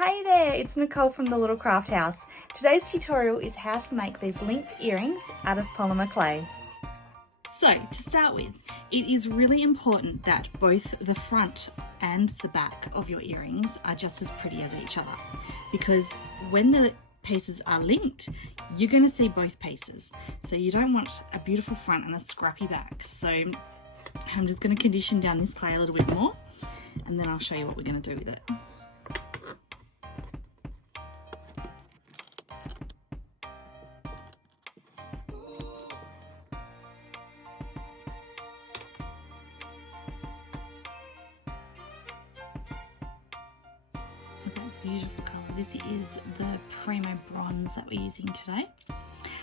Hey there, it's Nicole from The Little Craft House. Today's tutorial is how to make these linked earrings out of polymer clay. So to start with, it is really important that both the front and the back of your earrings are just as pretty as each other, because when the pieces are linked, you're going to see both pieces. So you don't want a beautiful front and a scrappy back. So I'm just going to condition down this clay a little bit more, and then I'll show you what we're going to do with it. Beautiful colour. This is the Primo bronze that we're using today.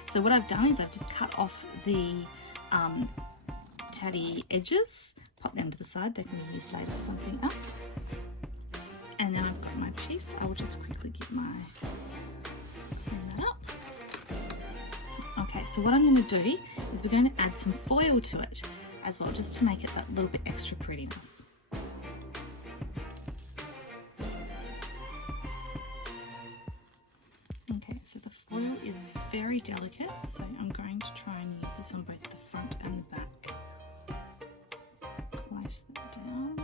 So what I've done is I've just cut off the tatty edges, pop them to the side, they can be used later for something else. And then I've got my piece. I will just quickly get my bring that up. Okay, so what I'm going to do is we're going to add some foil to it as well, just to make it that little bit extra prettiness. Okay, so the foil is very delicate, so I'm going to try and use this on both the front and the back. Place that down.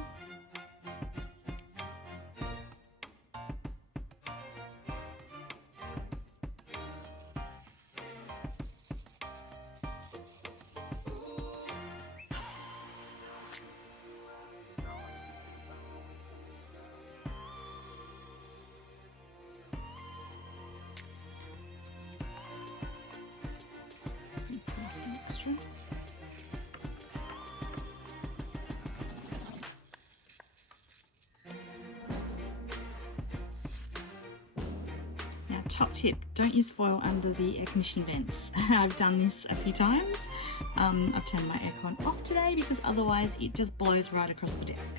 Now, top tip, don't use foil under the air conditioning vents. I've done this a few times. I've turned my aircon off today because otherwise it just blows right across the desk.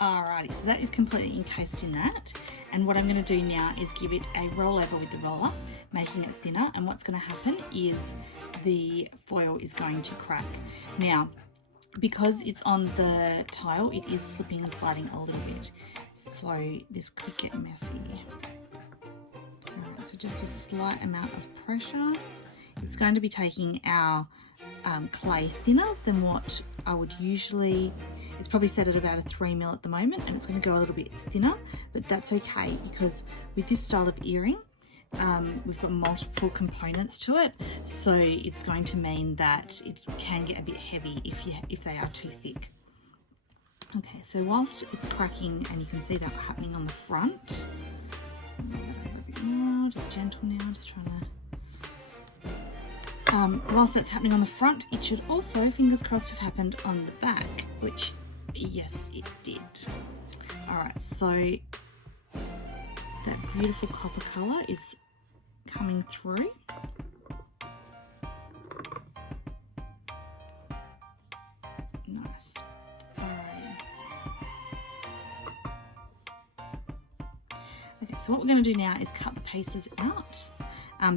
Alrighty, so that is completely encased in that. And what I'm going to do now is give it a rollover with the roller, making it thinner. And what's going to happen is the foil is going to crack. Now, because it's on the tile, it is slipping and sliding a little bit. So this could get messy. Alright, so just a slight amount of pressure. It's going to be taking our clay thinner than what I would usually. It's probably set at about a 3mm at the moment, and it's going to go a little bit thinner, but that's okay because with this style of earring, we've got multiple components to it, so it's going to mean that it can get a bit heavy if they are too thick. Okay, so whilst it's cracking, and you can see that happening on the front, just gentle now, just trying to. Whilst that's happening on the front, it should also, fingers crossed, have happened on the back, which, yes, it did. Alright, so that beautiful copper colour is coming through. Nice. Alrighty. Okay, so what we're going to do now is cut the pieces out.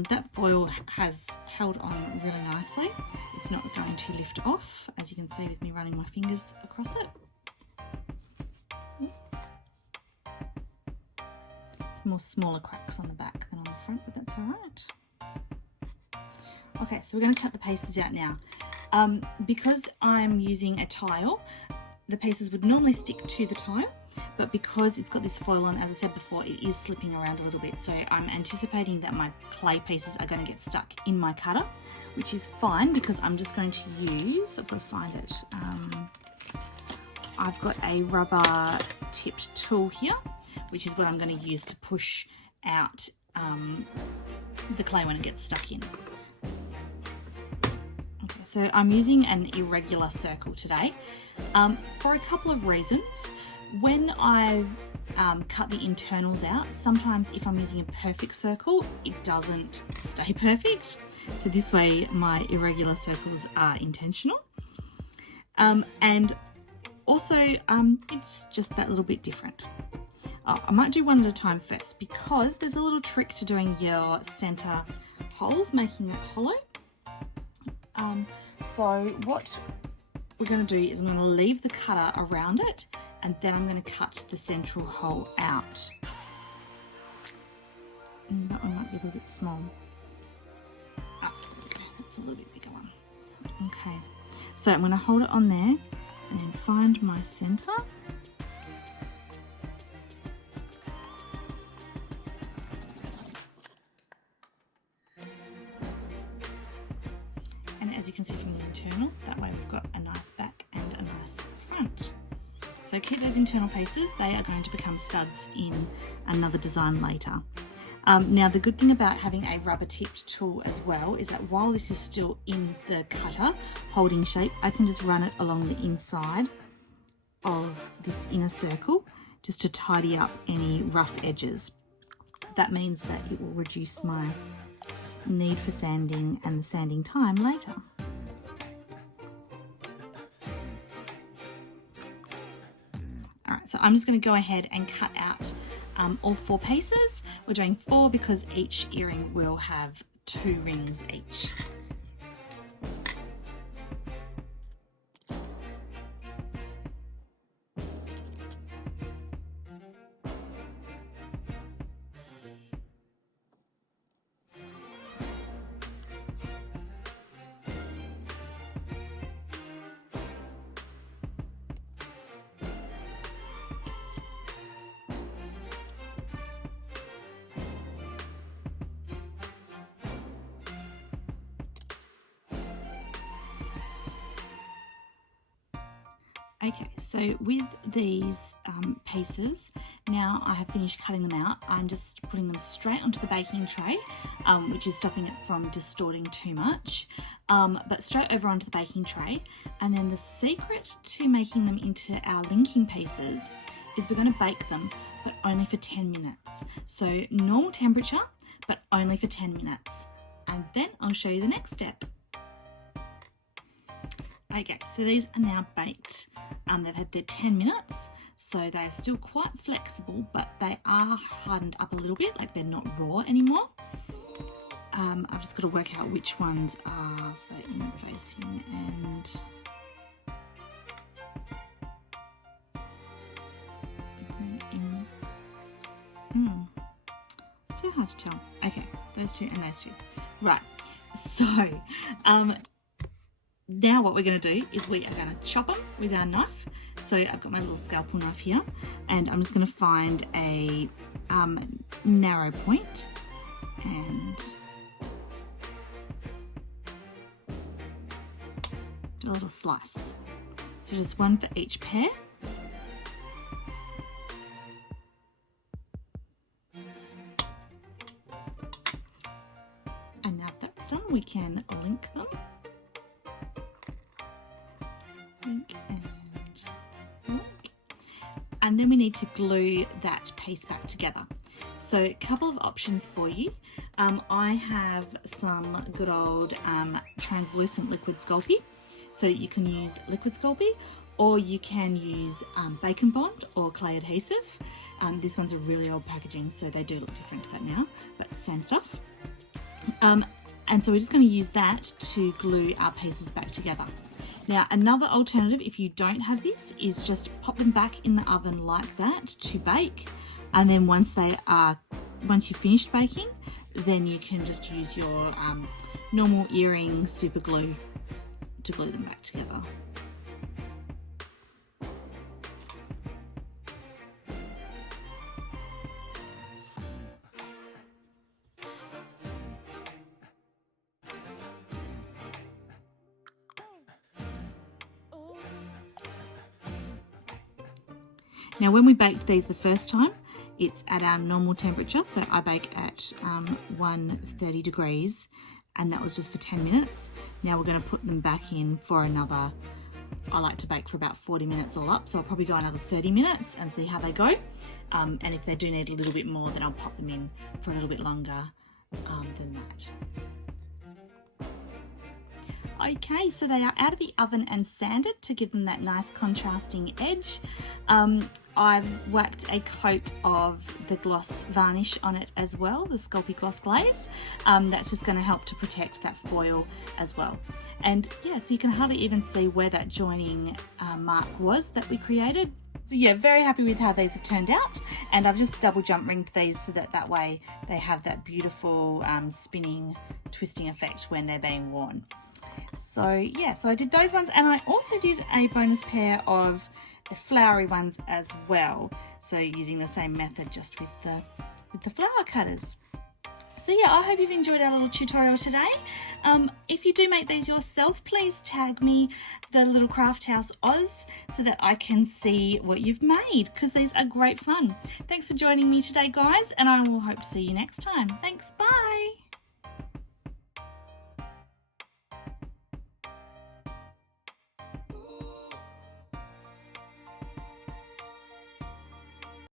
That foil has held on really nicely. It's not going to lift off, as you can see with me running my fingers across it. It's more smaller cracks on the back than on the front, but that's all right. Okay, so we're going to cut the pieces out now. Because I'm using a tile, the pieces would normally stick to the tile, but because it's got this foil on, as I said before, it is slipping around a little bit. So I'm anticipating that my clay pieces are going to get stuck in my cutter, which is fine because I'm just going to use, I've got to find it, I've got a rubber tipped tool here, which is what I'm going to use to push out the clay when it gets stuck in. Okay, so I'm using an irregular circle today for a couple of reasons. When I cut the internals out, sometimes if I'm using a perfect circle, it doesn't stay perfect. So this way my irregular circles are intentional. And also it's just that little bit different. I might do one at a time first because there's a little trick to doing your center holes, making it hollow. So what we're going to do is I'm going to leave the cutter around it, and then I'm going to cut the central hole out. That one might be a little bit small. Ah, there we go. That's a little bit bigger one. Okay, so I'm going to hold it on there and find my center. And as you can see from the internal, that way we've got a nice back and a nice front. So keep those internal pieces, they are going to become studs in another design later. Now the good thing about having a rubber tipped tool as well is that while this is still in the cutter holding shape, I can just run it along the inside of this inner circle just to tidy up any rough edges. That means that it will reduce my need for sanding and the sanding time later. Alright, so I'm just going to go ahead and cut out all 4 pieces. We're doing 4 because each earring will have 2 rings each. Okay, so with these pieces, now I have finished cutting them out, I'm just putting them straight onto the baking tray, which is stopping it from distorting too much, but straight over onto the baking tray. And then the secret to making them into our linking pieces is we're going to bake them, but only for 10 minutes. So normal temperature, but only for 10 minutes. And then I'll show you the next step. Okay, so these are now baked. They've had their 10 minutes, so they are still quite flexible, but they are hardened up a little bit, like they're not raw anymore. I've just got to work out which ones are, so they're inward facing and so hard to tell. Okay, those 2 and those 2. Right, so now what we're going to do is we are going to chop them with our knife. So I've got my little scalpel knife here, and I'm just going to find a narrow point and do a little slice. So just one for each pair. And now that's done, we can link them. And then we need to glue that piece back together. So a couple of options for you. I have some good old translucent liquid Sculpey. So you can use liquid Sculpey, or you can use Bacon Bond or clay adhesive. This one's a really old packaging, so they do look different to that now, but same stuff. And so we're just going to use that to glue our pieces back together. Now, another alternative, if you don't have this, is just pop them back in the oven like that to bake. And then once you've finished baking, then you can just use your normal earring super glue to glue them back together. Now when we baked these the first time, it's at our normal temperature, so I bake at 130 degrees, and that was just for 10 minutes. Now we're going to put them back in for another, I like to bake for about 40 minutes all up, so I'll probably go another 30 minutes and see how they go. And if they do need a little bit more, then I'll pop them in for a little bit longer than that. Okay, so they are out of the oven and sanded to give them that nice contrasting edge. I've whacked a coat of the gloss varnish on it as well, the Sculpey Gloss Glaze. That's just going to help to protect that foil as well. And yeah, so you can hardly even see where that joining mark was that we created. So yeah, very happy with how these have turned out, and I've just double jump ringed these so that way they have that beautiful spinning, twisting effect when they're being worn. So yeah, so I did those ones, and I also did a bonus pair of the flowery ones as well. So using the same method, just with the flower cutters. So yeah, I hope you've enjoyed our little tutorial today. If you do make these yourself, please tag me, the Little Craft House Oz, so that I can see what you've made, because these are great fun. Thanks for joining me today, guys, and I will hope to see you next time. Thanks, bye.